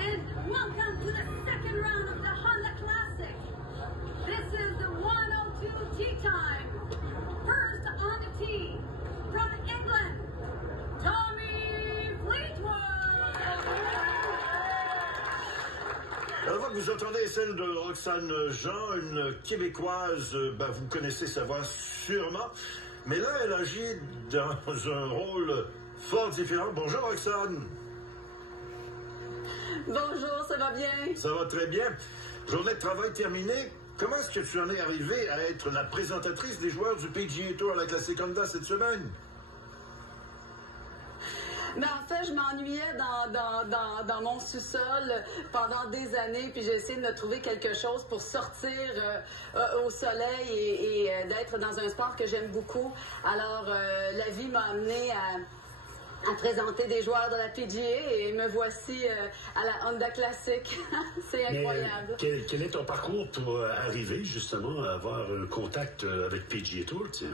And welcome to the second round of the Honda Classic. This is the 102 tee time. First on the tee, from England, Tommy Fleetwood. La voix que vous entendez est celle de Roxane Jean, une Québécoise. Vous connaissez sa voix sûrement. Mais là, elle agit dans un rôle fort différent. Bonjour Roxane. Bonjour, ça va bien? Ça va très bien. Journée de travail terminée. Comment est-ce que tu en es arrivée à être la présentatrice des joueurs du PGA Tour à la Classic Honda cette semaine? Mais en fait, je m'ennuyais dans mon sous-sol pendant des années, puis j'ai essayé de me trouver quelque chose pour sortir au soleil et d'être dans un sport que j'aime beaucoup. Alors, la vie m'a amenée à présenter des joueurs de la PGA et me voici à la Honda Classic. C'est incroyable. Mais, quel est ton parcours pour arriver justement à avoir un contact avec PGA Tour, tu sais?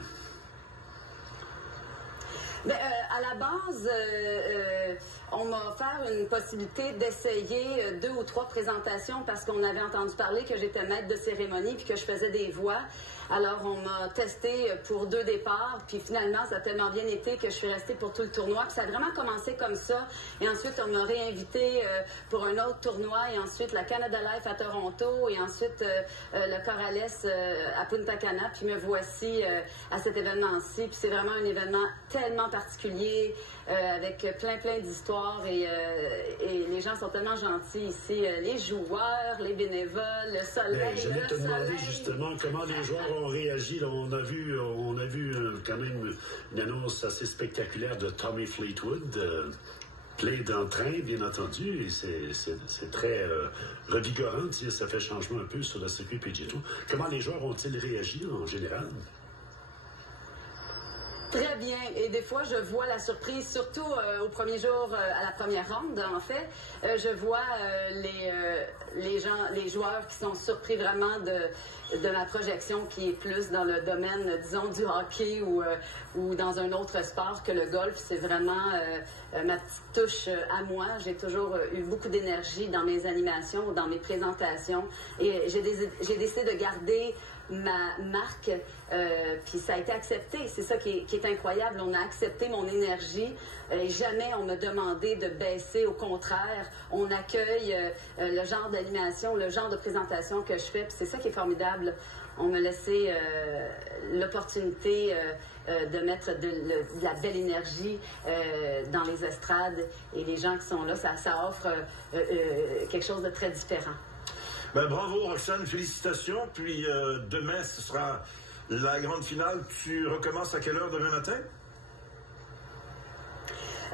À la base, on m'a offert une possibilité d'essayer 2 ou 3 présentations parce qu'on avait entendu parler que j'étais maître de cérémonie puis que je faisais des voix. Alors, on m'a testé pour 2 départs, puis finalement, ça a tellement bien été que je suis restée pour tout le tournoi. Puis ça a vraiment commencé comme ça. Et ensuite, on m'a réinvité pour un autre tournoi, et ensuite la Canada Life à Toronto, et ensuite le Corales à Punta Cana. Puis me voici à cet événement-ci. Puis c'est vraiment un événement tellement particulier, avec plein d'histoires, et les gens sont tellement gentils ici. Les joueurs, les bénévoles, le soleil, j'allais te demander justement comment les joueurs ont réagi. Là, on a vu quand même une annonce assez spectaculaire de Tommy Fleetwood, plein d'entrain, bien entendu, et c'est très revigorant. Ça fait changement un peu sur le circuit PGA Tour. Comment les joueurs ont-ils réagi en général? Très bien. Et des fois, je vois la surprise, surtout au premier jour, à la première ronde, en fait. Je vois les joueurs qui sont surpris vraiment de ma projection, qui est plus dans le domaine, disons, du hockey ou dans un autre sport que le golf. C'est vraiment ma petite touche à moi. J'ai toujours eu beaucoup d'énergie dans mes animations ou dans mes présentations. Et j'ai décidé de garder ma marque, puis ça a été accepté. C'est ça qui est incroyable. On a accepté mon énergie et jamais on m'a demandé de baisser. Au contraire, on accueille le genre d'animation, le genre de présentation que je fais, puis c'est ça qui est formidable. On m'a laissé l'opportunité de mettre de la belle énergie dans les estrades, et les gens qui sont là, ça offre quelque chose de très différent. Bravo Roxane, félicitations. Puis demain, ce sera la grande finale. Tu recommences à quelle heure demain matin?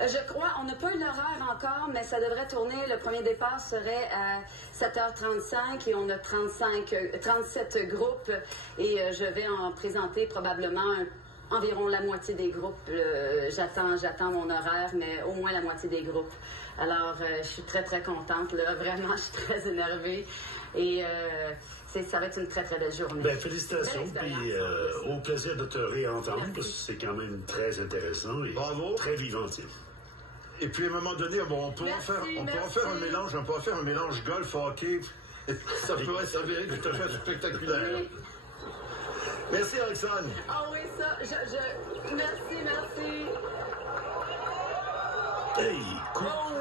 Je crois, on n'a pas eu l'horaire encore, mais ça devrait tourner. Le premier départ serait à 7h35 et on a 37 groupes, et je vais en présenter probablement environ la moitié des groupes. J'attends mon horaire, mais au moins la moitié des groupes. Alors, je suis très contente, là. Vraiment, je suis très énervée. Et ça va être une très belle journée. Félicitations, puis au plaisir de te réentendre, parce que c'est quand même très intéressant et bravo. Très vivancier. Et puis à un moment donné, on peut en faire un mélange golf-hockey. Ça pourrait s'avérer tout à fait spectaculaire. Oui. Merci Roxane. Ah oui, ça, merci. Hey, cool. Oh